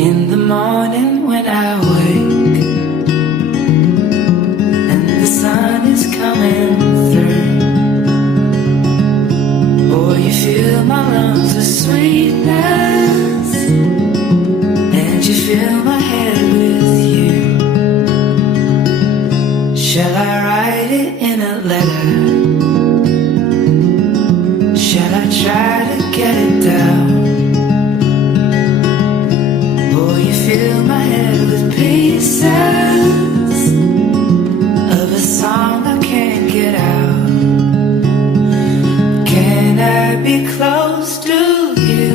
In the morning when I wake and the sun is coming through, boy, you fill my lungs with sweetness, and you fill my head with you. Shall I write it in a letter? Shall I try to get it down? Boy, you fill my head with pieces of a song I can't get out. Can I be close to you?